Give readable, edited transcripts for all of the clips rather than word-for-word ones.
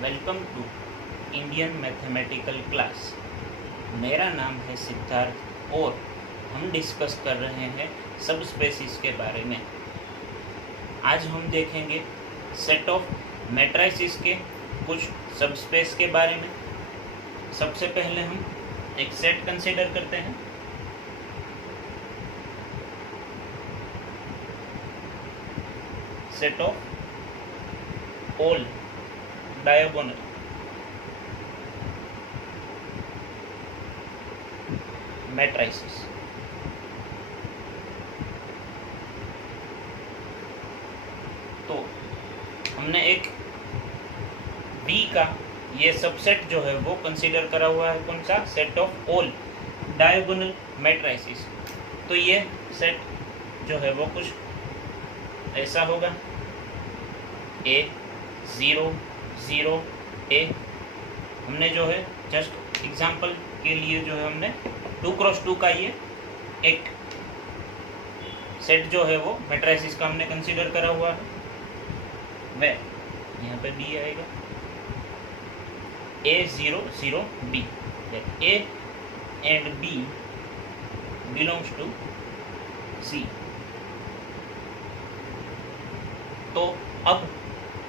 Welcome to Indian mathematical class. मेरा नाम है सिद्धार्थ और हम डिस्कस कर रहे हैं सब स्पेसिस के बारे में। आज हम देखेंगे सेट ऑफ मैट्रिसेस के कुछ सब स्पेस के बारे में। सबसे पहले हम एक सेट कंसीडर करते हैं। Set of all diagonal matrices. तो हमने एक V का ये सबसेट जो है वो कंसीडर करा हुआ है। कौन सा? Set of all diagonal matrices. तो ये सेट जो है वो कुछ ऐसा होगा, A 0 0 A। हमने जो है जस्ट एग्जांपल के लिए जो है हमने 2x2 का ये एक सेट जो है वो मैट्रिसेस का हमने कंसीडर करा हुआ है। वह यहाँ पे B आएगा, A 0 0 B। A and B belongs to C। तो अब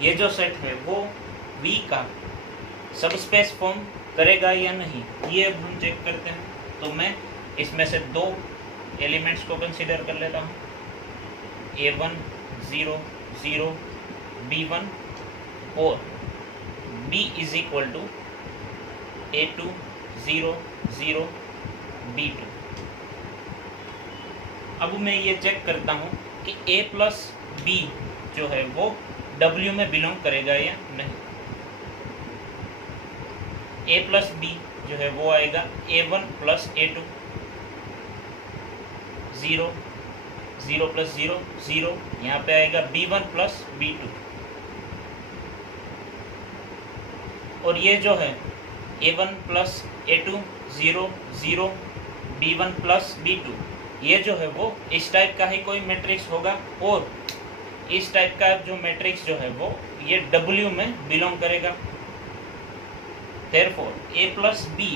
ये जो सेट है वो V का सब स्पेस फॉर्म करेगा या नहीं, ये अब हम चेक करते हैं। तो मैं इसमें से दो एलिमेंट्स को कंसीडर कर लेता हूँ, A1 0 0 B1 और B is equal to A2 0 0 B2। अब मैं ये चेक करता हूँ कि A प्लस B जो है वो W में बिलोंग करेगा या नहीं। A प्लस B जो है वो आएगा A1 प्लस A2, 0 0 प्लस 0 0। यहाँ पे आएगा B1 प्लस B2। और ये जो है A1 plus A2 0 0 B1 plus B2, ये जो है वो इस टाइप का ही कोई मैट्रिक्स होगा। और इस टाइप का जो मैट्रिक्स जो है वो ये W में बिलोंग करेगा। Therefore, A plus B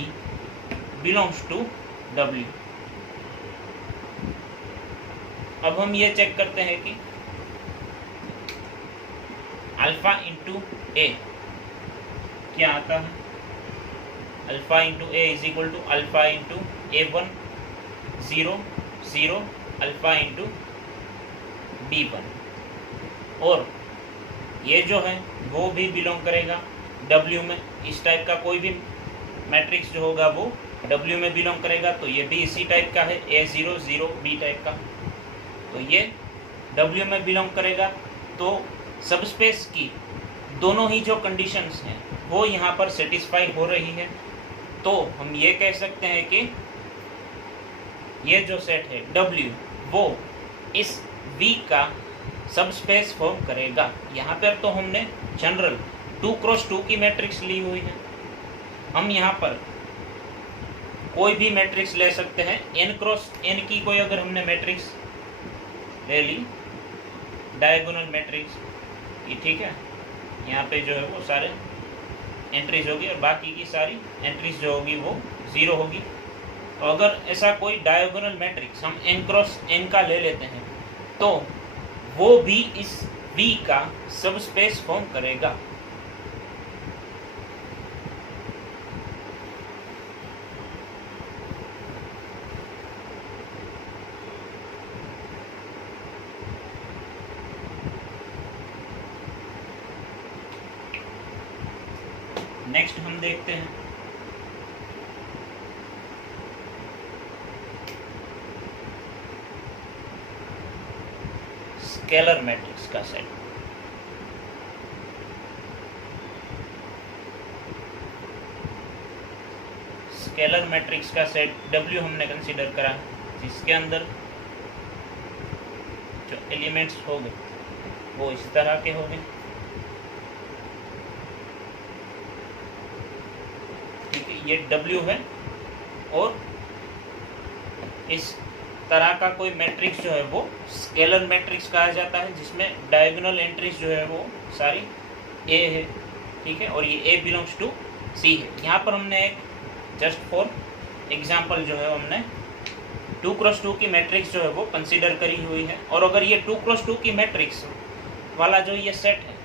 belongs to W। अब हम ये चेक करते हैं कि अल्फा इंटू ए क्या आता है। Alpha into A is equal to alpha into A1 0 0 alpha into B1। और ये जो है वो भी बिलोंग करेगा W में। इस टाइप का कोई भी मैट्रिक्स जो होगा वो W में बिलोंग करेगा। तो ये भी इसी टाइप का है, A0 0 B टाइप का। तो ये W में बिलोंग करेगा। तो सबस्पेस की दोनों ही जो कंडीशंस हैं वो यहाँ पर सेटिस्फाई हो रही है। तो हम ये कह सकते हैं कि ये जो सेट है W वो इस V का सबस्पेस फॉर्म करेगा। यहाँ पर तो हमने जनरल 2x2 की मैट्रिक्स ली हुई है। हम यहाँ पर कोई भी मैट्रिक्स ले सकते हैं। n×n की कोई अगर हमने मैट्रिक्स ले ली, डायगोनल मैट्रिक्स ये, ठीक है। यहाँ पे जो है वो सारे एंट्रीज होगी और बाकी की सारी एंट्रीज जो होगी वो 0 होगी। तो अगर ऐसा कोई डायगोनल मैट्रिक्स हम n×n का ले लेते हैं तो वो भी इस V का सबस्पेस फॉर्म करेगा। नेक्स्ट हम देखते हैं स्केलर मैट्रिक्स का सेट। स्केलर मैट्रिक्स का सेट W हमने कंसीडर करा, जिसके अंदर जो एलिमेंट्स होंगे वो इस तरह के होंगे। ठीक है, ये W है और इस तरह का कोई मैट्रिक्स जो है वो स्केलर मैट्रिक्स कहा जाता है, जिसमें डायगोनल एंट्रीज जो है वो सारी A है। ठीक है, और ये A बिलोंग्स टू C है। यहाँ पर हमने एक जस्ट फॉर एग्जाम्पल जो है हमने 2x2 की मैट्रिक्स जो है वो कंसीडर करी हुई है। और अगर ये 2x2 की मैट्रिक्स वाला जो ये सेट है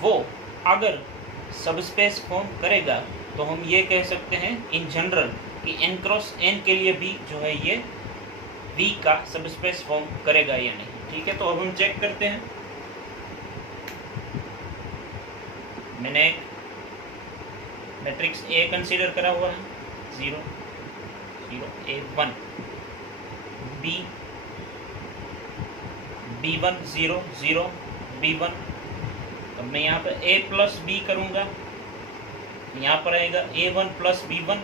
वो अगर सबस्पेस फॉर्म करेगा तो हम ये कह सकते हैं इन जनरल कि n×n के लिए भी जो है ये V का सबस्पेस फॉर्म करेगा या नहीं। ठीक है, तो अब हम चेक करते हैं। मैंने एक मैट्रिक्स A कंसीडर करा हुआ है, 0 0 A1 B B1 0 0 B1। अब मैं यहाँ पर A प्लस B करूँगा, यहाँ पर आएगा A1 plus B1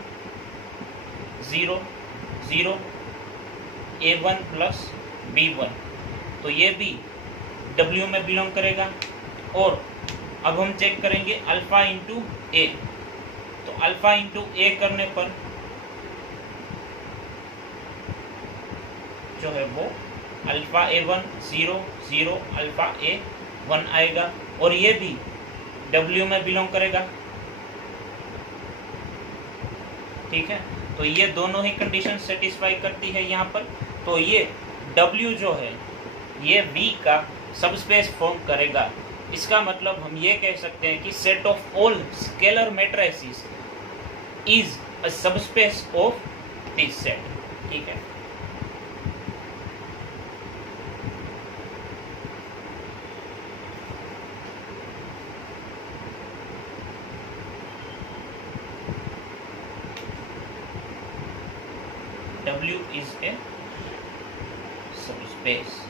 0 0 A1 plus B1, तो ये भी W में बिलोंग करेगा। और अब हम चेक करेंगे अल्फ़ा इंटू A, तो अल्फ़ा इंटू A करने पर जो है वो अल्फ़ा A1 0 0 अल्फ़ा A1 आएगा, और ये भी W में बिलोंग करेगा। ठीक है, तो ये दोनों ही कंडीशन सेटिस्फाई करती है यहाँ पर। तो ये W जो है ये V का सबस्पेस फॉर्म करेगा। इसका मतलब हम ये कह सकते हैं कि set of all scalar matrices is a subspace of this set. ठीक है, W is a subspace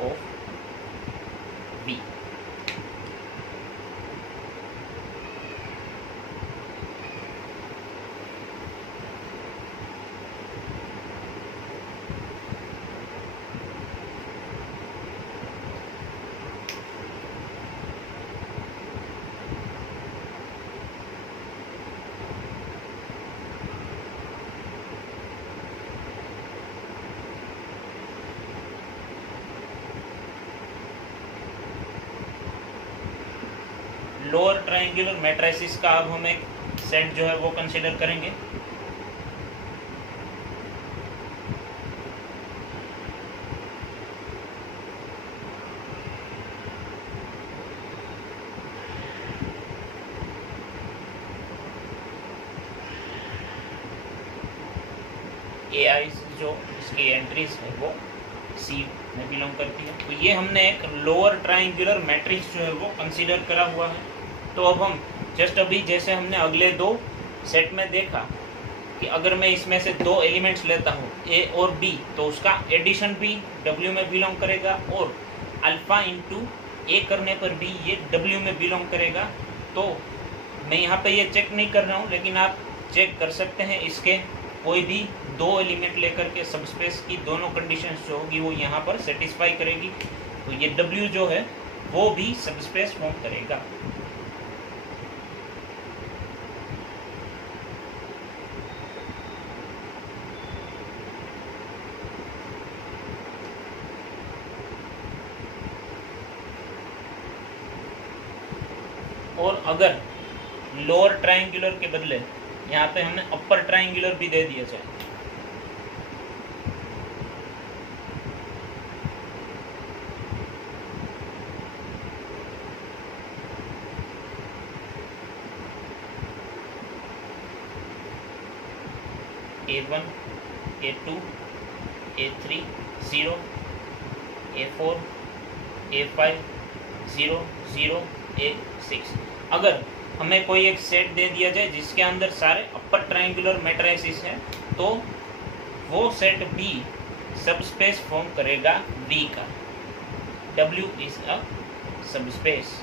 of V। Lower triangular matrices का अब हम एक सेट जो है वो कंसीडर करेंगे। AI जो इसकी एंट्रीज है वो C में बिलोंग करती है। तो ये हमने एक लोअर ट्रायंगुलर मैट्रिक्स जो है वो कंसीडर करा हुआ है। तो अब हम जस्ट अभी जैसे हमने अगले दो सेट में देखा कि अगर मैं इसमें से दो एलिमेंट्स लेता हूँ A और B, तो उसका एडिशन भी W में बिलोंग करेगा, और अल्फ़ा इंटू A करने पर भी ये W में बिलोंग करेगा। तो मैं यहाँ पे ये चेक नहीं कर रहा हूँ, लेकिन आप चेक कर सकते हैं। इसके कोई भी दो एलिमेंट लेकर के सबस्पेस की दोनों कंडीशंस जो होगी वो यहाँ पर सेटिस्फाई करेगी। तो ये W जो है वो भी सबस्पेस फॉर्म करेगा। और अगर लोअर ट्रायंगुलर के बदले यहाँ पे हमने अपर ट्रायंगुलर भी दे दिया जाए, A1 A2 A3 0 A4 A5 0 0 A6, अगर हमें कोई एक सेट दे दिया जाए जिसके अंदर सारे अपर ट्रायंगुलर मैट्रिसेस हैं, तो वो सेट भी सबस्पेस फॉर्म करेगा V का। W is a subspace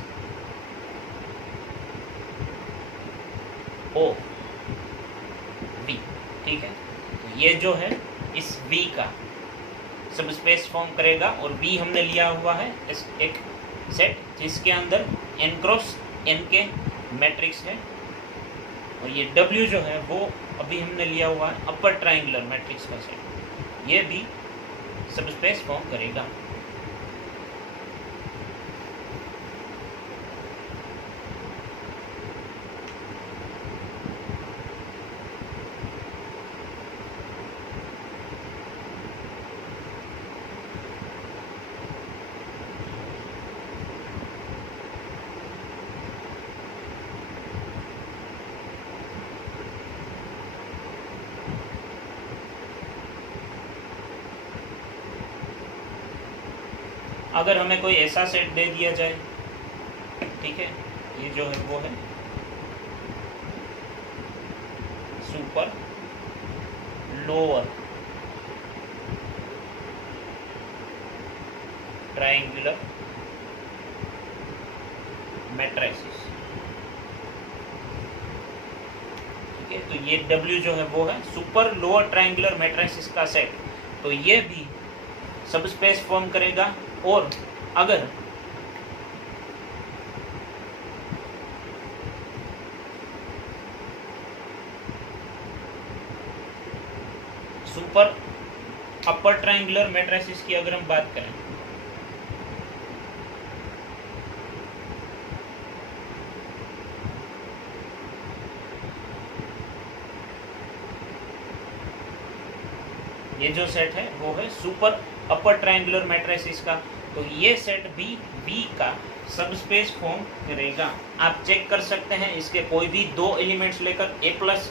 of V। ठीक है, तो ये जो है इस V का सबस्पेस फॉर्म करेगा। और V हमने लिया हुआ है एक सेट जिसके अंदर n×n के मैट्रिक्स है, और ये W जो है वो अभी हमने लिया हुआ है अपर ट्रायंगुलर मैट्रिक्स का सेट, ये भी सबस्पेस फॉर्म करेगा। अगर हमें कोई ऐसा सेट दे दिया जाए, ठीक है, ये जो है वो है सुपर लोअर ट्रायंगुलर मैट्रिसेस, ठीक है, तो ये W जो है वो है सुपर लोअर ट्रायंगुलर मैट्रिसेस का सेट, तो ये भी सबस्पेस फॉर्म करेगा। और अगर सुपर अपर ट्रायंगुलर मैट्रिसेस की अगर हम बात करें, ये जो सेट है वो है सुपर अपर ट्रायंगुलर मैट्रिसेस का, तो ये सेट भी V का सबस्पेस फॉर्म करेगा। आप चेक कर सकते हैं, इसके कोई भी दो एलिमेंट्स लेकर A प्लस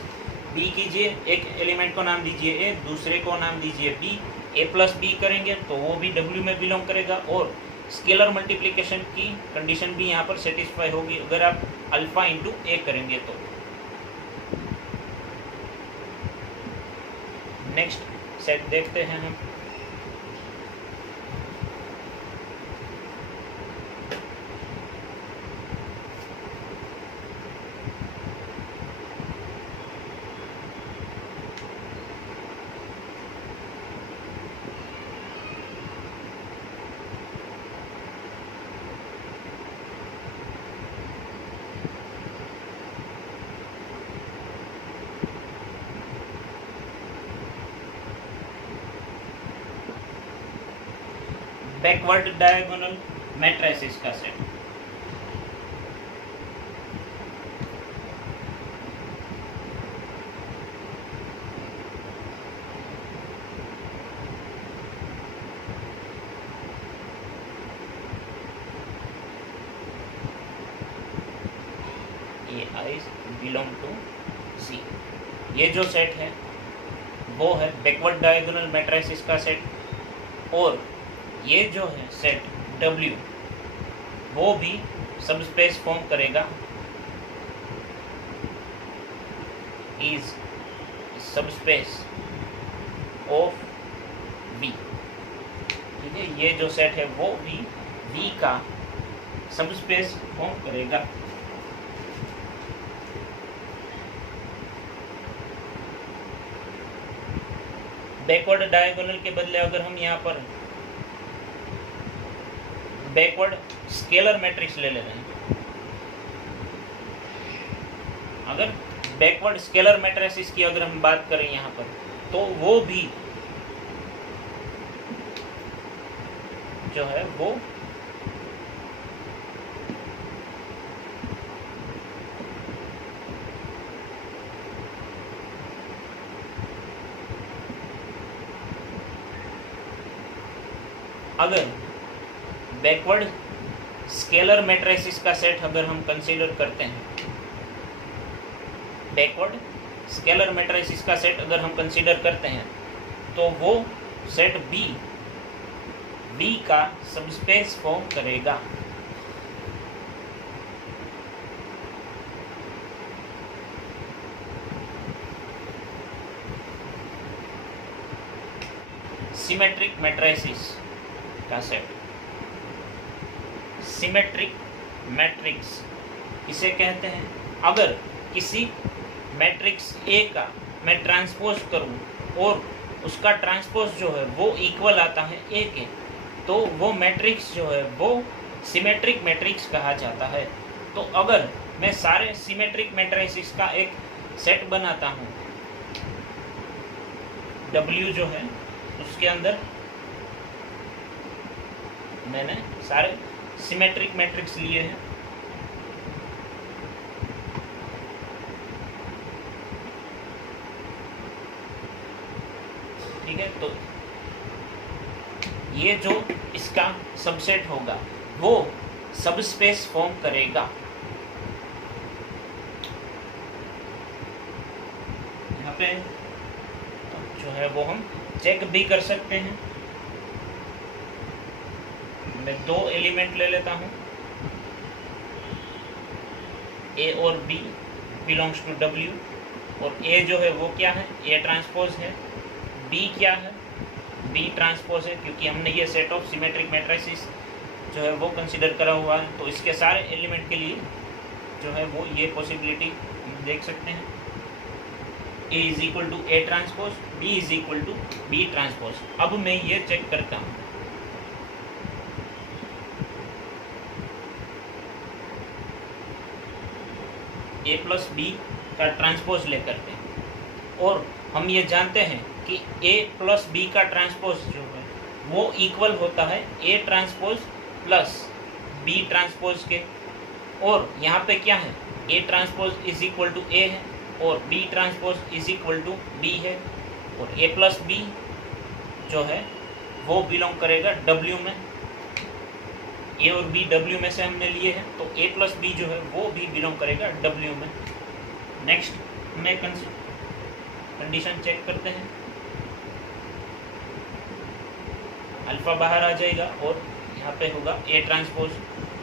B कीजिए, एक एलिमेंट को नाम दीजिए A, दूसरे को नाम दीजिए B, A प्लस B करेंगे तो वो भी W में बिलोंग करेगा, और स्केलर मल्टीप्लिकेशन की कंडीशन भी यहाँ पर सेटिस्फाई होगी अगर आप अल्फा इंटू A करेंगे तो। नेक्स्ट सेट देखते हैं हम, बैकवर्ड डायगोनल मैट्रिसेस का set. A I belong to C, ये जो सेट है वो है बैकवर्ड डायगोनल मैट्रिसेस का सेट, और ये जो है सेट W वो भी सबस्पेस फॉर्म करेगा, इज सबस्पेस ऑफ V, ठीक है, ये जो सेट है वो भी V का सबस्पेस फॉर्म करेगा। बैकवर्ड डायगोनल के बदले अगर हम यहाँ पर बैकवर्ड स्केलर मैट्रिक्स ले रहे हैं, अगर बैकवर्ड स्केलर मैट्रिसेस की अगर हम बात करें यहाँ पर, तो वो भी जो है वो अगर बैकवर्ड स्केलर मैट्रिसेस का सेट अगर हम कंसीडर करते हैं, बैकवर्ड स्केलर मैट्रिसेस का सेट अगर हम कंसीडर करते हैं, तो वो सेट B का सबस्पेस फॉर्म करेगा। सिमेट्रिक मैट्रिसेस का सेट, सिमेट्रिक मैट्रिक्स इसे कहते हैं। अगर किसी मैट्रिक्स A का मैं ट्रांसपोज करूं और उसका ट्रांसपोज जो है वो इक्वल आता है A के, तो वो मैट्रिक्स जो है वो सिमेट्रिक मैट्रिक्स कहा जाता है। तो अगर मैं सारे सिमेट्रिक मैट्रिसेस का एक सेट बनाता हूं, W जो है उसके अंदर मैंने सारे सिमेट्रिक मैट्रिक्स लिए हैं, ठीक है, तो ये जो इसका सबसेट होगा वो सबस्पेस फॉर्म करेगा। यहाँ पे जो है वो हम चेक भी कर सकते हैं। मैं दो एलिमेंट ले लेता हूँ, ए और बी बिलोंग्स टू डब्ल्यू, और ए जो है वो क्या है, ए ट्रांसपोज है, बी क्या है, बी ट्रांसपोज है, क्योंकि हमने ये सेट ऑफ सिमेट्रिक मैट्रिसेस जो है वो कंसीडर करा हुआ है, तो इसके सारे एलिमेंट के लिए जो है वो ये पॉसिबिलिटी देख सकते हैं, A is equal to A transpose, B is equal to B transpose. अब मैं ये चेक करता हूँ, ए प्लस बी का ट्रांसपोज लेकर के, और हम ये जानते हैं कि ए प्लस बी का ट्रांसपोज जो है वो इक्वल होता है A transpose plus B transpose के, और यहाँ पे क्या है, A transpose is equal to A है और B transpose is equal to B है, और ए प्लस बी जो है वो बिलोंग करेगा डब्ल्यू में, ए और बी डब्ल्यू में से हमने लिए हैं, तो ए प्लस बी जो है वो भी बिलोंग करेगा डब्ल्यू में। नेक्स्ट मैं कंडीशन चेक करते हैं, अल्फा बाहर आ जाएगा और यहाँ पे होगा ए ट्रांसपोज,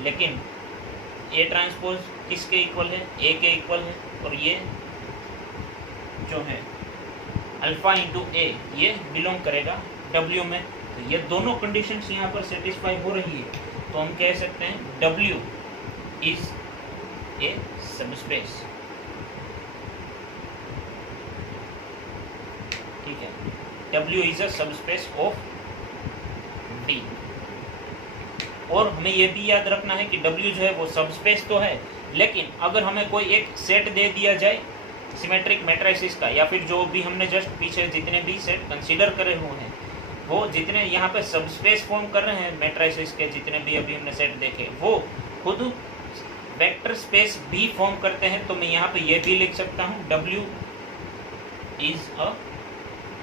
लेकिन ए ट्रांसपोज किसके इक्वल है, ए के इक्वल है, और ये जो है अल्फा इंटू ए ये बिलोंग करेगा डब्ल्यू में, तो ये दोनों कंडीशंस यहाँ पर सेटिस्फाई हो रही है, तो हम कह सकते हैं डब्ल्यू इज ए सबस्पेस। ठीक है, W is a subspace of D, और हमें ये भी याद रखना है कि डब्ल्यू जो है वो सबस्पेस तो है, लेकिन अगर हमें कोई एक सेट दे दिया जाए सिमेट्रिक मैट्रिसेस का, या फिर जो भी हमने जस्ट पीछे जितने भी सेट कंसीडर करे हुए हैं वो जितने यहाँ पे सबस्पेस फॉर्म कर रहे हैं मैट्रिसेस के, जितने भी अभी हमने सेट देखे वो खुद वेक्टर स्पेस भी फॉर्म करते हैं, तो मैं यहाँ पे ये भी लिख सकता हूँ W is a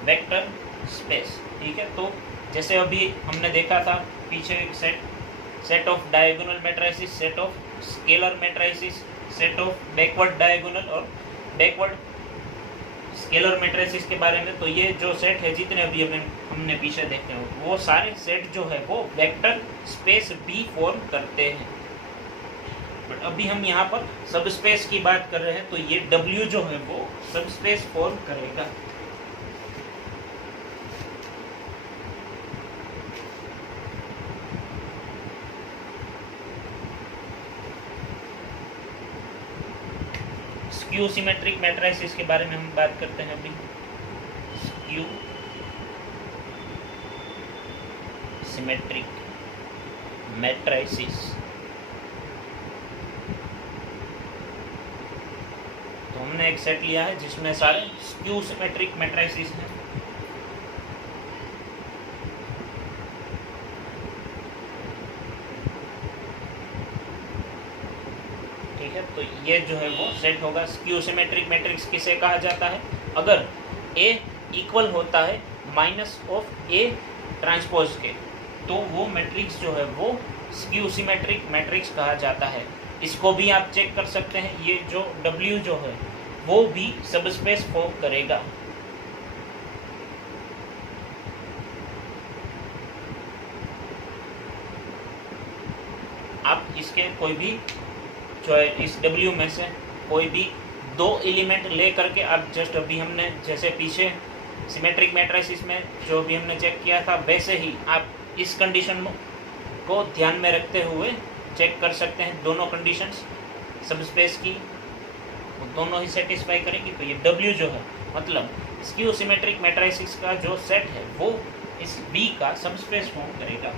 vector space. ठीक है, तो जैसे अभी हमने देखा था पीछे एक set of diagonal matrices, set of scalar matrices, set of backward diagonal और बैकवर्ड स्केलर मैट्रिसेस के बारे में, तो ये जो सेट है जितने अभी हमने पीछे देखे हो वो सारे सेट जो है वो वेक्टर स्पेस भी फॉर्म करते हैं, बट अभी हम यहाँ पर सब स्पेस की बात कर रहे हैं, तो ये डब्ल्यू जो है वो सब स्पेस फॉर्म करेगा। स्क्यू सिमेट्रिक मैट्रिसेस के बारे में हम बात करते हैं अभी। स्क्यू सिमेट्रिक मैट्रिसेस, तो हमने एक सेट लिया है जिसमें सारे स्क्यू सिमेट्रिक मैट्रिसेस हैं। ठीक है, तो ये जो है वो सेट होगा। स्क्यू सिमेट्रिक मैट्रिक्स किसे कहा जाता है, अगर ए इक्वल होता है माइनस ऑफ ए ट्रांसपोज के, तो वो मैट्रिक्स जो है वो स्क्यू सिमेट्रिक मैट्रिक्स कहा जाता है। इसको भी आप चेक कर सकते हैं, ये जो डब्ल्यू जो है वो भी सबस्पेस फॉर्म करेगा। आप इसके कोई भी जो है इस डब्ल्यू में से कोई भी दो एलिमेंट ले करके आप जस्ट अभी हमने जैसे पीछे सिमेट्रिक मैट्रिसेस में जो भी हमने चेक किया था वैसे ही आप इस कंडीशन को ध्यान में रखते हुए चेक कर सकते हैं। दोनों कंडीशंस सबस्पेस की वो दोनों ही सेटिस्फाई करेंगी, तो ये डब्ल्यू जो है मतलब स्क्यू सिमेट्रिक मैट्रिसेस का जो सेट है वो इस बी का सबस्पेस फॉर्म करेगा।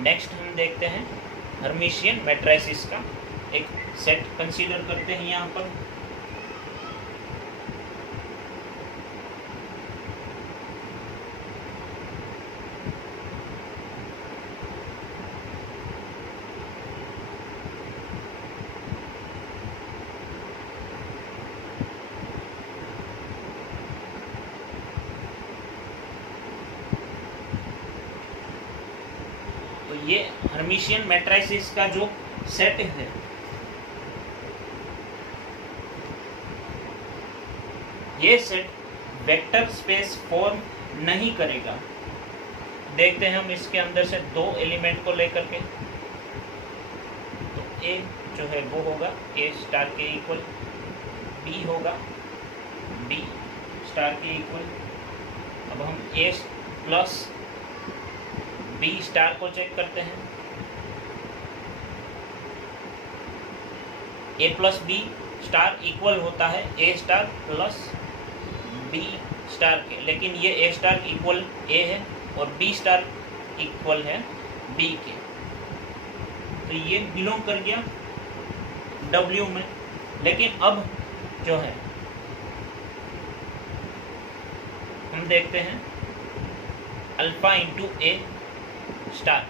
नेक्स्ट हम देखते हैं हर्मिशियन मैट्रिसेस का एक सेट कंसीडर करते हैं यहाँ पर। तो ये हर्मिशियन मैट्रिसेस का जो सेट है ये सेट वेक्टर स्पेस फॉर्म नहीं करेगा। देखते हैं हम इसके अंदर से दो एलिमेंट को लेकर के। तो ए जो है वो होगा ए स्टार के इक्वल, बी होगा बी स्टार के इक्वल। अब हम ए प्लस बी स्टार को चेक करते हैं। ए प्लस बी स्टार इक्वल होता है A star plus B star के, लेकिन ये ए स्टार इक्वल ए है और बी स्टार इक्वल है बी के, तो ये बिलोंग कर गया W में। लेकिन अब जो है हम देखते हैं अल्फा इंटू ए स्टार,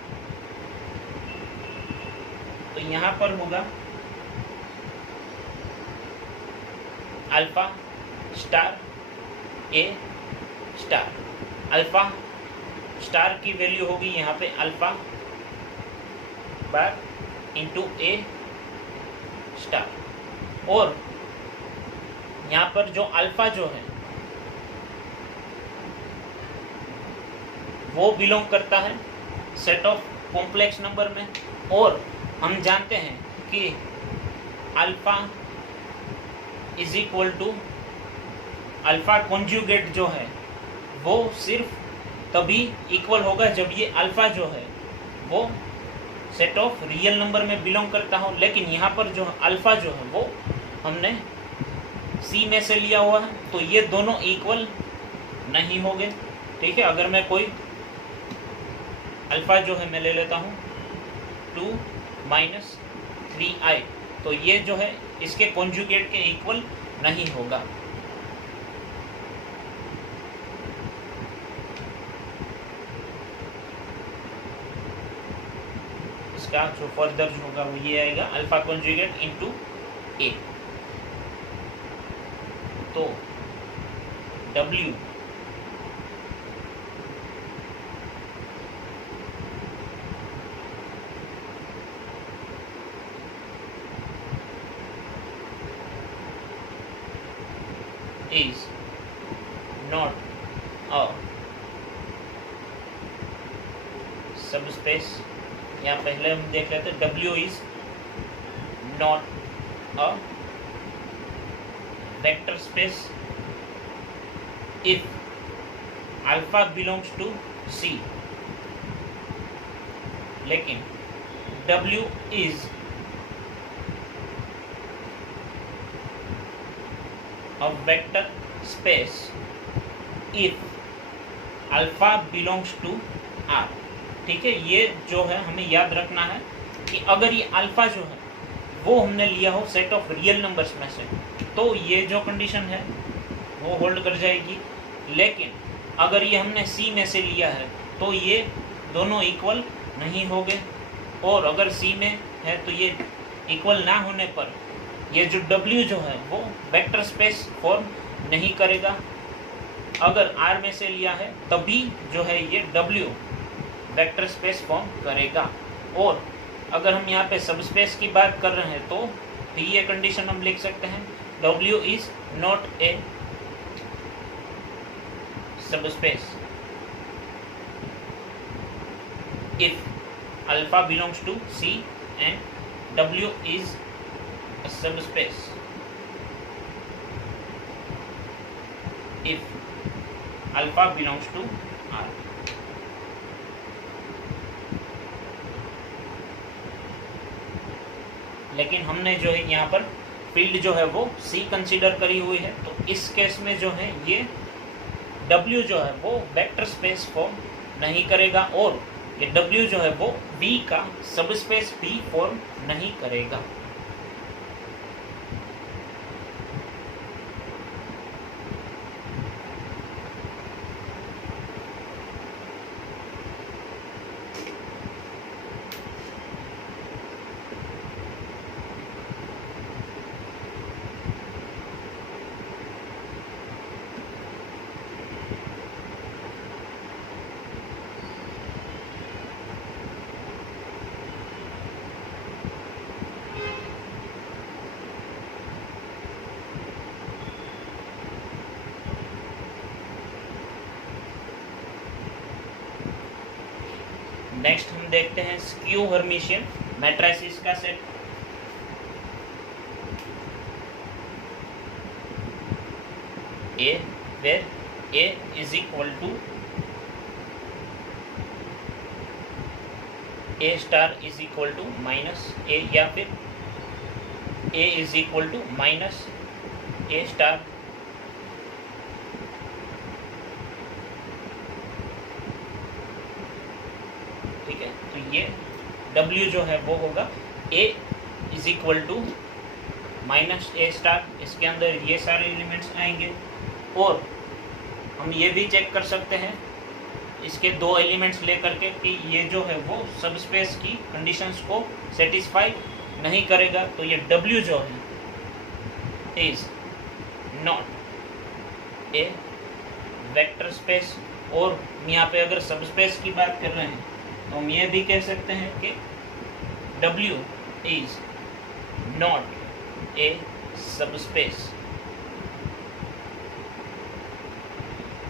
तो यहाँ पर होगा अल्फा स्टार ए स्टार। अल्फा स्टार की वैल्यू होगी यहाँ पे alpha bar into A star, और यहाँ पर जो अल्फा जो है वो बिलोंग करता है सेट ऑफ कॉम्प्लेक्स नंबर में, और हम जानते हैं कि alpha is equal to alpha conjugate जो है वो सिर्फ तभी इक्वल होगा जब ये अल्फा जो है वो सेट ऑफ रियल नंबर में बिलोंग करता हो। लेकिन यहाँ पर जो अल्फा जो है वो हमने सी में से लिया हुआ है, तो ये दोनों इक्वल नहीं होंगे। ठीक है, अगर मैं कोई अल्फा जो है मैं ले लेता हूँ 2 माइनस 3i, तो ये जो है इसके कॉन्जुगेट के इक्वल नहीं होगा। इसका जो फर्दर जो होगा वो ये आएगा अल्फा कॉन्जुगेट इनटू ए। तो W is not a subspace। यहाँ पहले हम देख लेते हैं W is not a vector space if alpha belongs to C, लेकिन W is a vector space if alpha belongs to R। ठीक है, ये जो है हमें याद रखना है कि अगर ये अल्फा जो है वो हमने लिया हो सेट ऑफ रियल नंबर्स में से, तो ये जो कंडीशन है वो होल्ड कर जाएगी। लेकिन अगर ये हमने सी में से लिया है तो ये दोनों इक्वल नहीं होंगे, और अगर सी में है तो ये इक्वल ना होने पर ये जो W जो है वो वेक्टर स्पेस फॉर्म नहीं करेगा। अगर R में से लिया है तभी जो है ये W वेक्टर स्पेस फॉर्म करेगा। और अगर हम यहाँ पे सबस्पेस की बात कर रहे हैं तो ये कंडीशन हम लिख सकते हैं W is not a subspace if alpha belongs to C and W is a subspace if alpha belongs to R। लेकिन हमने जो है यहाँ पर फील्ड जो है वो C कंसीडर करी हुई है, तो इस केस में जो है ये W जो है वो वेक्टर स्पेस फॉर्म नहीं करेगा, और ये W जो है वो V का सबस्पेस भी फॉर्म नहीं करेगा। नेक्स्ट हम देखते हैं स्क्यू हर्मिशियन मैट्रिसेस का set. A where A is equal to A star is equal to minus A, या फिर A is equal to minus A star. ठीक है, तो ये W जो है वो होगा A is equal to minus A star, इसके अंदर ये सारे एलिमेंट्स आएंगे। और हम ये भी चेक कर सकते हैं इसके दो एलिमेंट्स लेकर के कि ये जो है वो सब स्पेस की कंडीशंस को सेटिस्फाई नहीं करेगा, तो ये W जो है is not A vector space. और यहाँ पे अगर सब स्पेस की बात कर रहे हैं तो हम ये भी कह सकते हैं कि W इज नॉट ए सब स्पेस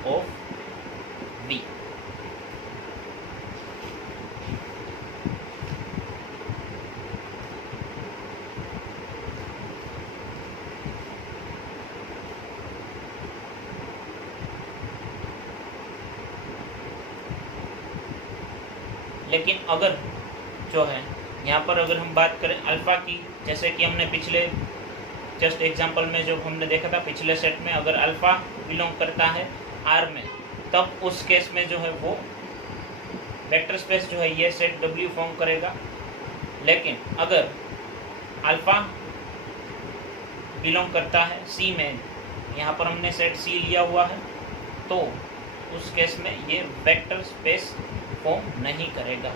ऑफ V। लेकिन अगर जो है यहाँ पर अगर हम बात करें अल्फ़ा की, जैसे कि हमने पिछले जस्ट एग्जांपल में जो हमने देखा था पिछले सेट में, अगर अल्फ़ा बिलोंग करता है R में, तब उस केस में जो है वो वेक्टर स्पेस जो है ये सेट W फॉर्म करेगा। लेकिन अगर अल्फ़ा बिलोंग करता है C में, यहाँ पर हमने सेट C लिया हुआ है, तो उस केस में ये वेक्टर स्पेस फॉर्म नहीं करेगा।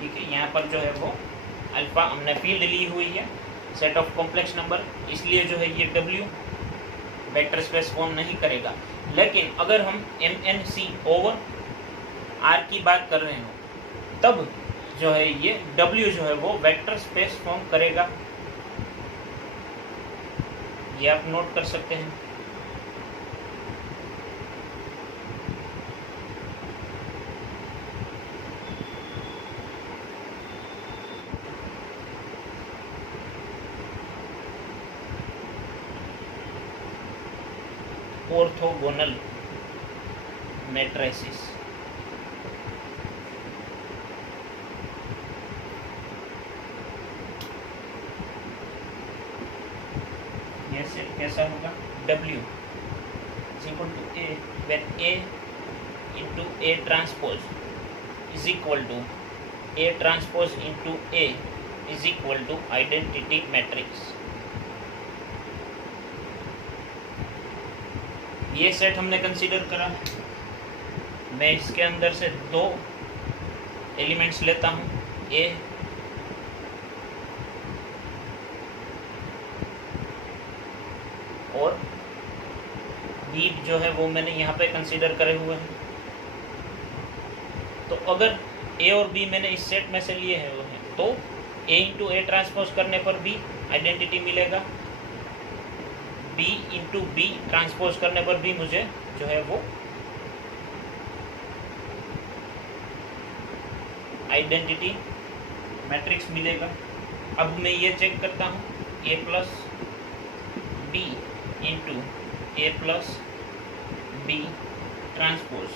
ठीक है, यहाँ पर जो है वो अल्फ़ा हमने फील्ड ली हुई है सेट ऑफ कॉम्प्लेक्स नंबर, इसलिए जो है ये W वेक्टर स्पेस फॉर्म नहीं करेगा। लेकिन अगर हम MNC ओवर R की बात कर रहे हो, तब जो है ये W जो है वो वेक्टर स्पेस फॉर्म करेगा। ये आप नोट कर सकते हैं। ऑर्थोगोनल मैट्रिसेस, ये सेट कैसा होगा? W is equal to A, when A into A transpose is equal to A transpose into A is equal to identity matrix। ये सेट हमने कंसीडर करा। मैं इसके अंदर से दो एलिमेंट्स लेता हूँ, A और B जो है वो मैंने यहाँ पे कंसीडर करे हुए हैं। तो अगर A और B मैंने इस सेट में से लिए हैं तो A इंटू A ट्रांसपोज करने पर भी आइडेंटिटी मिलेगा, B इंटू B ट्रांसपोज करने पर भी मुझे जो है वो आइडेंटिटी मैट्रिक्स मिलेगा। अब मैं ये चेक करता हूँ A plus B into A plus B transpose,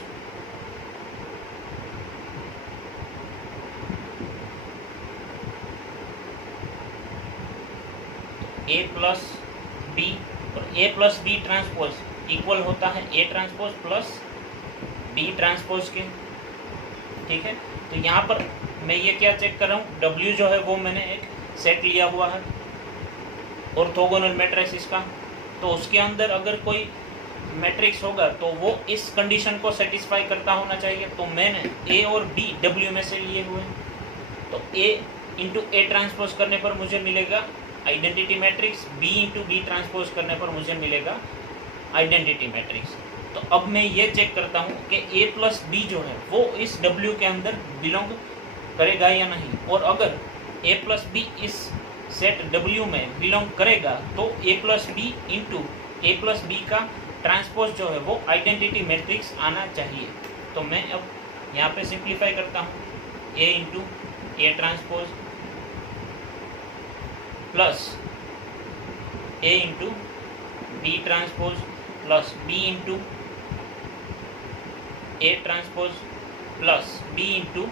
A plus B और A plus B transpose equal होता है A transpose plus B transpose के। ठीक है, तो यहाँ पर मैं ये क्या चेक कर रहा हूँ, W जो है वो मैंने एक सेट लिया हुआ है ऑर्थोगोनल मैट्रिसेस का, तो उसके अंदर अगर कोई मैट्रिक्स होगा तो वो इस कंडीशन को सेटिस्फाई करता होना चाहिए। तो मैंने A और B W में से लिए हुए हैं, तो A इंटू A ट्रांसपोज करने पर मुझे मिलेगा identity matrix, B into B transpose करने पर मुझे मिलेगा आइडेंटिटी मैट्रिक्स। तो अब मैं ये चेक करता हूँ कि A प्लस B जो है वो इस W के अंदर बिलोंग करेगा या नहीं, और अगर A प्लस B इस सेट W में बिलोंग करेगा तो A plus B into A plus B का ट्रांसपोज जो है वो आइडेंटिटी मैट्रिक्स आना चाहिए। तो मैं अब यहाँ पे सिंप्लीफाई करता हूँ, A into A transpose plus A into B transpose plus B into A transpose plus B into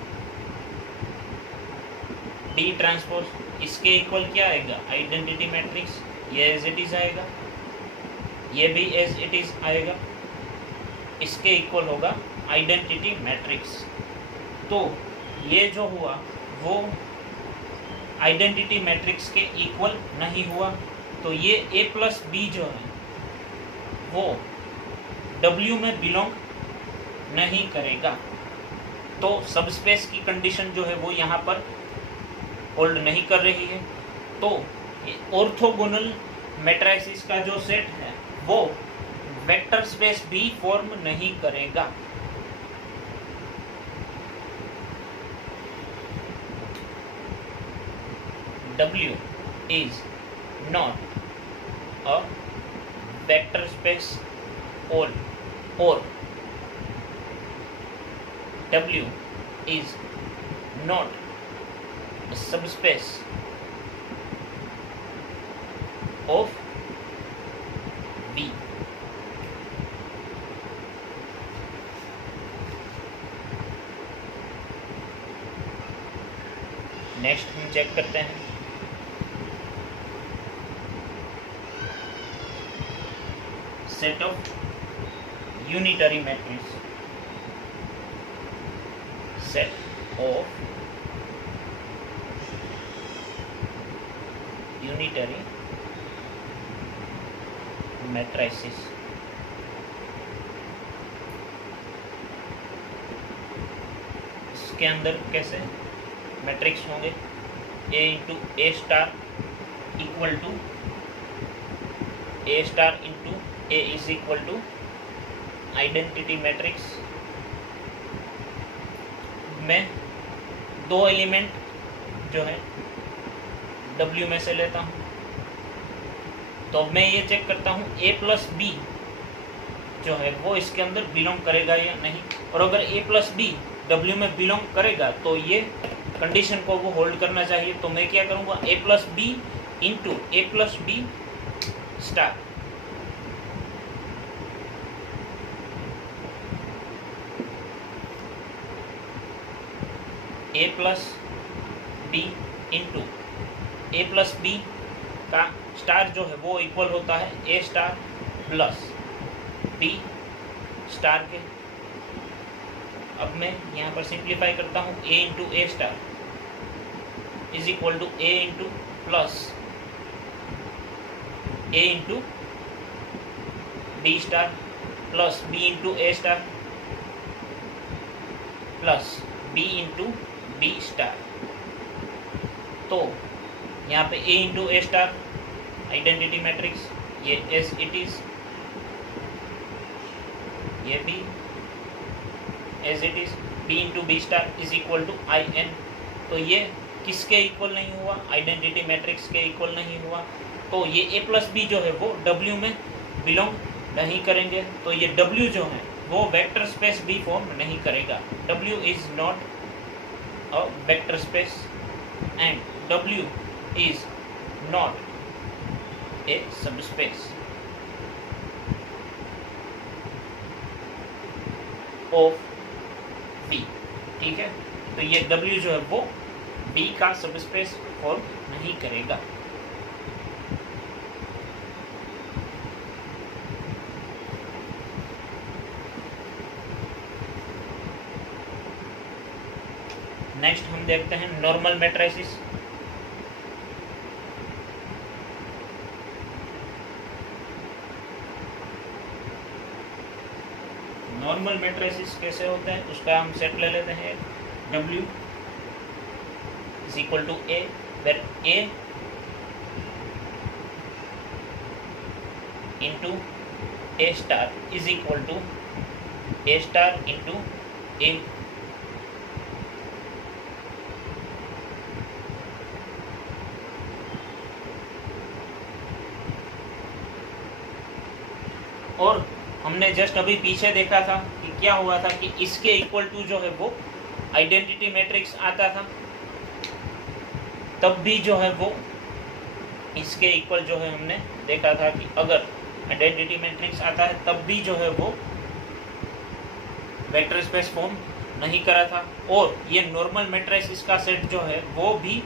D transpose. इसके इक्वल क्या आएगा? Identity matrix. ये एज इट इज आएगा, ये भी एज इट इज आएगा। इसके इक्वल होगा आइडेंटिटी मैट्रिक्स। तो ये जो हुआ वो आइडेंटिटी मैट्रिक्स के इक्वल नहीं हुआ, तो ये ए प्लस बी जो है वो W में बिलोंग नहीं करेगा। तो सबस्पेस की कंडीशन जो है वो यहाँ पर होल्ड नहीं कर रही है। तो ऑर्थोगोनल मैट्रिसेस का जो सेट है वो वेक्टर स्पेस भी फॉर्म नहीं करेगा। W is not a vector space or W is not a subspace of V। Next हम चेक करते हैं set of unitary matrix. Set of unitary matrices. इसके अंदर कैसे मैट्रिक्स होंगे? A into A star equal to A star into A is equal to identity matrix. मैं दो element जो है W में से लेता हूँ, तो मैं ये चेक करता हूँ A प्लस बी जो है वो इसके अंदर बिलोंग करेगा या नहीं। और अगर A प्लस बी W में बिलोंग करेगा तो ये कंडीशन को वो होल्ड करना चाहिए। तो मैं क्या करूँगा? A plus B into A plus B star. A plus B into A plus B का स्टार जो है वो इक्वल होता है A star plus B star के। अब मैं यहाँ पर सिंप्लीफाई करता हूँ, A into A star is equal to A into plus A into B star plus B into A star plus B into B star. तो यहाँ पे A into A star identity matrix, ये as it is, ये भी as it is. B into B star is equal to I N. तो ये किसके equal नहीं हुआ? आइडेंटिटी मैट्रिक्स के इक्वल नहीं हुआ। तो ये ए प्लस बी जो है वो W में बिलोंग नहीं करेंगे। तो ये W जो है वो वेक्टर स्पेस भी फॉर्म नहीं करेगा। W is not a vector space and W is not a subspace of B। ठीक है, तो ये W जो है वो B का सबस्पेस फॉर्म नहीं करेगा। नेक्स्ट हम देखते हैं नॉर्मल मैट्रिसेस। नॉर्मल मैट्रिसेस कैसे होते हैं उसका हम सेट ले लेते हैं। W is equal to A, where A into A star is equal to A star into A। और हमने जस्ट अभी पीछे देखा था कि क्या हुआ था कि इसके इक्वल टू जो है वो आइडेंटिटी मैट्रिक्स आता था, तब भी जो है वो इसके इक्वल जो है हमने देखा था कि अगर आइडेंटिटी मैट्रिक्स आता है तब भी जो है वो वेक्टर स्पेस फॉर्म नहीं करा था, और ये नॉर्मल मैट्रिक्स का सेट जो है वो भी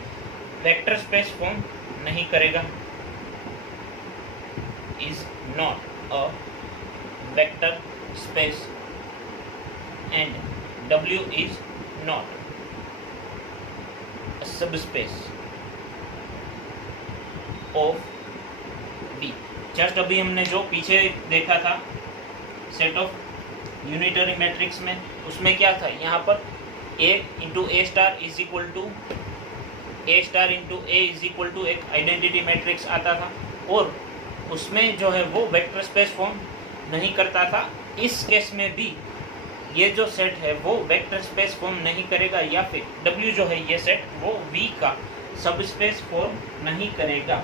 वेक्टर स्पेस फॉर्म नहीं करेगा, is not a vector space and W is not a subspace of V। Just अभी हमने जो पीछे देखा था सेट ऑफ यूनिटरी मैट्रिक्स में, उसमें क्या था, यहाँ पर A into A star is equal to A star into A is equal to एक आइडेंटिटी मैट्रिक्स आता था, और उसमें जो है वो वेक्टर स्पेस फॉर्म नहीं करता था। इस केस में भी ये जो सेट है वो वेक्टर स्पेस फॉर्म नहीं करेगा, या फिर W जो है ये सेट वो V का सब स्पेस फॉर्म नहीं करेगा।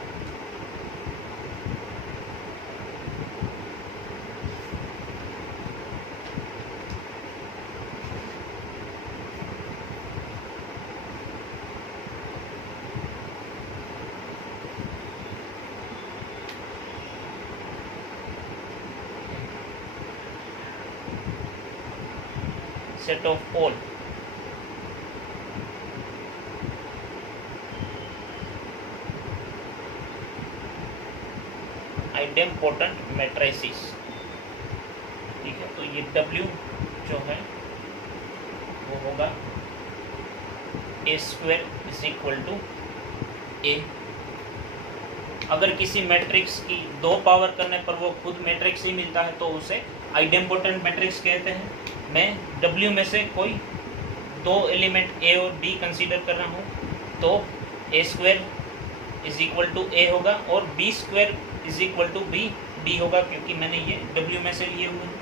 Set of all idempotent matrices, ठीक है, तो ये W जो है वो होगा A square is equal to A। अगर किसी मैट्रिक्स की दो पावर करने पर वो खुद मैट्रिक्स ही मिलता है तो उसे आइडेम्पोटेंट मैट्रिक्स कहते हैं। मैं W में से कोई दो एलिमेंट A और B कंसीडर कर रहा हूँ, तो A square is equal to A होगा और B square is equal to B होगा, क्योंकि मैंने ये W में से लिए हुए हैं।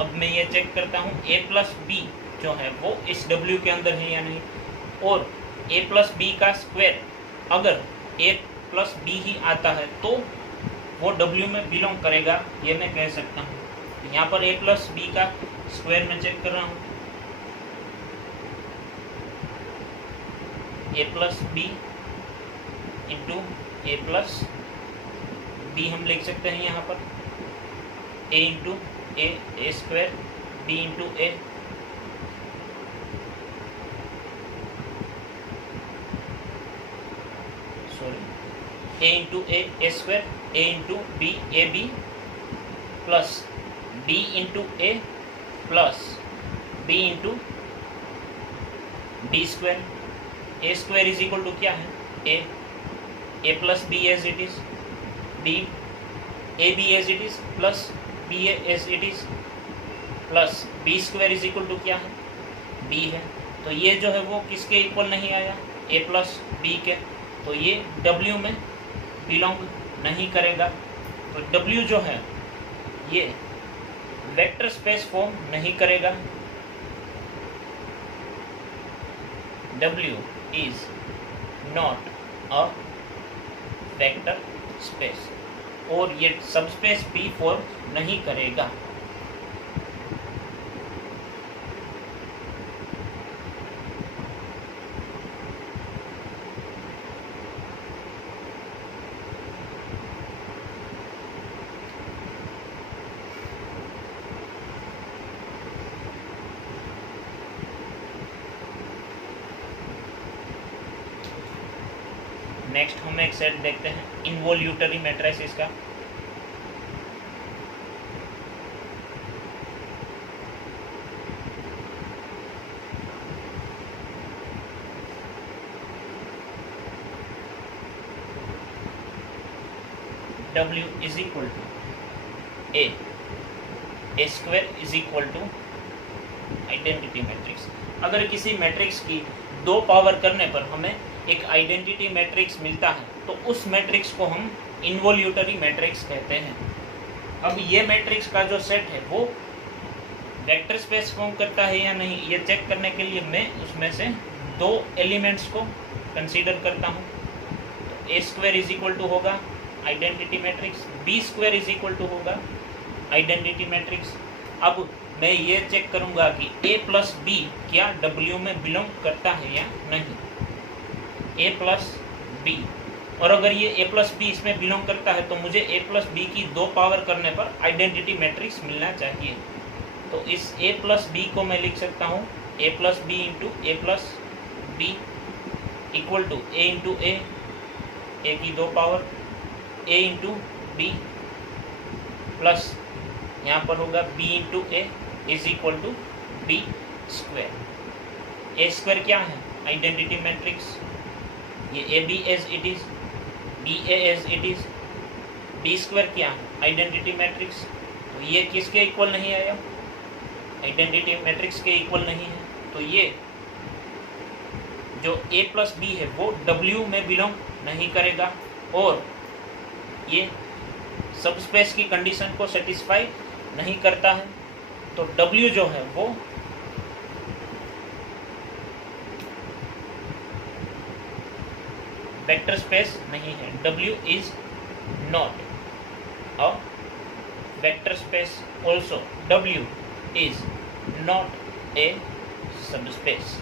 अब मैं ये चेक करता हूँ A प्लस B जो है वो इस W के अंदर है या नहीं, और A प्लस B का स्क्वायर अगर A प्लस B ही आता है तो वो W में बिलोंग करेगा, ये मैं कह सकता हूँ। यहाँ पर A प्लस B का स्क्वायर मैं चेक कर रहा हूँ, A plus B into A plus B हम लिख सकते हैं यहाँ पर A into A square B into A, A into A square A into B AB plus B into A plus B into B square. A square is equal to क्या है, A plus B as it is, B AB as it is plus B as it is plus B square is equal to क्या है, B है। तो ये जो है वो किसके इक्वल नहीं आया, A प्लस B के, तो ये W में बिलोंग नहीं करेगा। तो W जो है ये वेक्टर स्पेस फॉर्म नहीं करेगा। W is not a vector space, और ये सबस्पेस भी फॉर्म नहीं करेगा। नेक्स्ट हम एक सेट देखते हैं इनवॉल्यूटरी मैट्रिसेस का। W is equal to A square is equal to identity matrix. अगर किसी मैट्रिक्स की दो पावर करने पर हमें एक आइडेंटिटी मैट्रिक्स मिलता है तो उस मैट्रिक्स को हम इनवॉल्यूटरी मैट्रिक्स कहते हैं। अब ये मैट्रिक्स का जो सेट है वो वेक्टर स्पेस फॉर्म करता है या नहीं, ये चेक करने के लिए मैं उसमें से दो एलिमेंट्स को कंसीडर करता हूँ। तो A square is equal to होगा identity matrix, B square is equal to होगा आइडेंटिटी मैट्रिक्स। अब मैं ये चेक करूंगा कि ए प्लस बी क्या डब्ल्यू में बिलोंग करता है या नहीं, ए प्लस बी, और अगर ये ए प्लस बी इसमें बिलोंग करता है तो मुझे ए प्लस बी की 2 पावर करने पर आइडेंटिटी मैट्रिक्स मिलना चाहिए। तो इस ए प्लस बी को मैं लिख सकता हूँ A plus B into A plus B equal to A into A की 2 power, A into B plus यहाँ पर होगा B into A is equal to B square. A square क्या है, आइडेंटिटी मैट्रिक्स, ये A B as it is, B A as it is, D square क्या है, identity matrix. तो ये किसके इक्वल नहीं आया, आइडेंटिटी मैट्रिक्स के इक्वल नहीं है। तो ये जो ए प्लस बी है वो डब्ल्यू में बिलोंग नहीं करेगा और ये सबस्पेस की कंडीशन को सेटिस्फाई नहीं करता है। तो डब्ल्यू जो है वो वेक्टर स्पेस नहीं है, W is not a vector space, also W is not a subspace.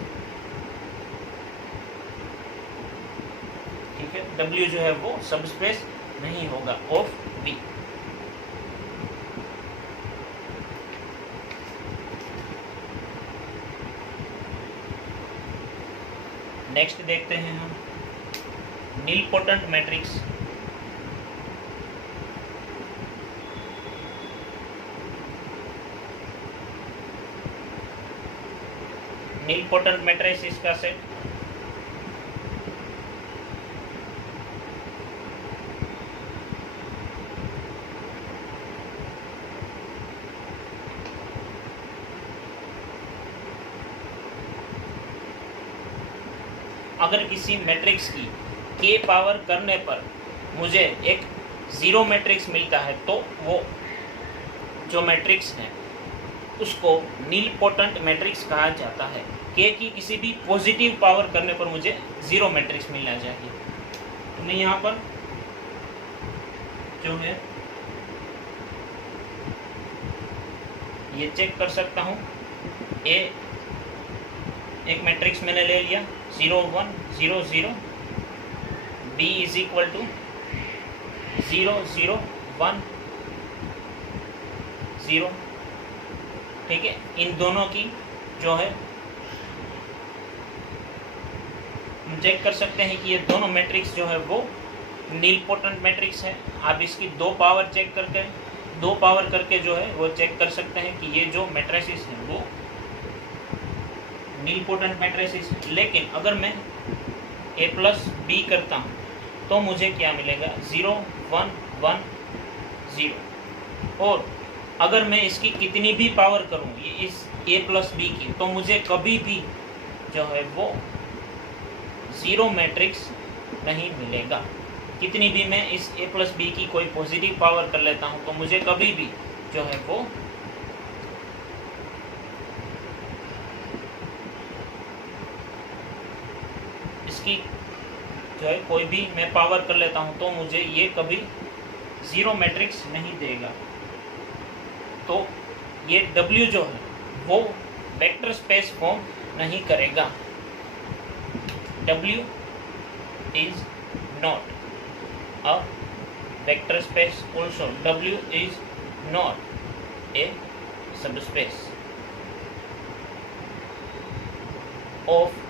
ठीक है, डब्ल्यू जो है वो सबस्पेस नहीं होगा ऑफ बी। नेक्स्ट देखते हैं हम नीलपोटेंट मैट्रिक्स। नीलपोटेंट मैट्रिक्स इसका सेट अगर किसी मैट्रिक्स की के पावर करने पर मुझे एक ज़ीरो मैट्रिक्स मिलता है तो वो जो मैट्रिक्स है उसको नीलपोटेंट मैट्रिक्स कहा जाता है। के की किसी भी पॉजिटिव पावर करने पर मुझे ज़ीरो मैट्रिक्स मिलना चाहिए। तो मैं यहाँ पर जो है ये चेक कर सकता हूँ, ए एक मैट्रिक्स मैंने ले लिया 0 1 0 0, बी इज इक्वल टू 0 0 1 0। ठीक है, इन दोनों की जो है हम चेक कर सकते हैं कि ये दोनों मैट्रिक्स जो है वो नीलपोटेंट मैट्रिक्स है। आप इसकी 2 पावर चेक करके 2 पावर करके जो है वो चेक कर सकते हैं कि ये जो मैट्रिसेस हैं वो नीलपोटेंट मैट्रिसेस। लेकिन अगर मैं ए प्लस बी करता हूँ तो मुझे क्या मिलेगा 0 1 1 0। और अगर मैं इसकी कितनी भी पावर करूँ ये इस ए प्लस बी की तो मुझे कभी भी जो है वो ज़ीरो मैट्रिक्स नहीं मिलेगा। कितनी भी मैं इस ए प्लस बी की कोई पॉजिटिव पावर कर लेता हूँ तो मुझे कभी भी जो है वो इसकी जो है कोई भी मैं पावर कर लेता हूँ तो मुझे ये कभी ज़ीरो मैट्रिक्स नहीं देगा। तो ये W जो है वो वेक्टर स्पेस फॉर्म नहीं करेगा। W is not a vector space, also W is not a subspace of